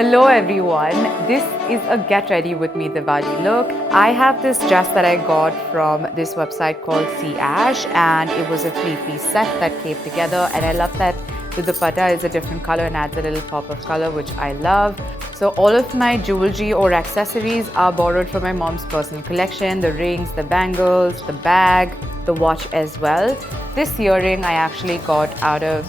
Hello everyone, this is a get ready with me Diwali look. I have this dress that I got from this website called Sea Ash, and it was a 3-piece set that came together, and I love that the dupatta is a different color and adds a little pop of color, which I love. So all of my jewelry or accessories are borrowed from my mom's personal collection, the rings, the bangles, the bag, the watch as well. This earring I actually got out of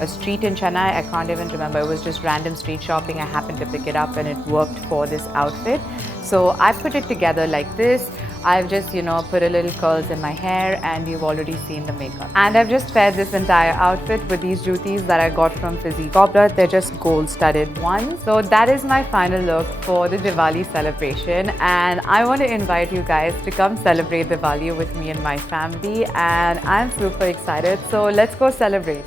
a street in Chennai. I can't even remember, it was just random street shopping. I happened to pick it up and it worked for this outfit. So I put it together like this. I've just, put a little curls in my hair, and you've already seen the makeup. And I've just paired this entire outfit with these Juttis that I got from Festive. They're just gold studded ones. So that is my final look for the Diwali celebration, and I want to invite you guys to come celebrate Diwali with me and my family, and I'm super excited. So let's go celebrate.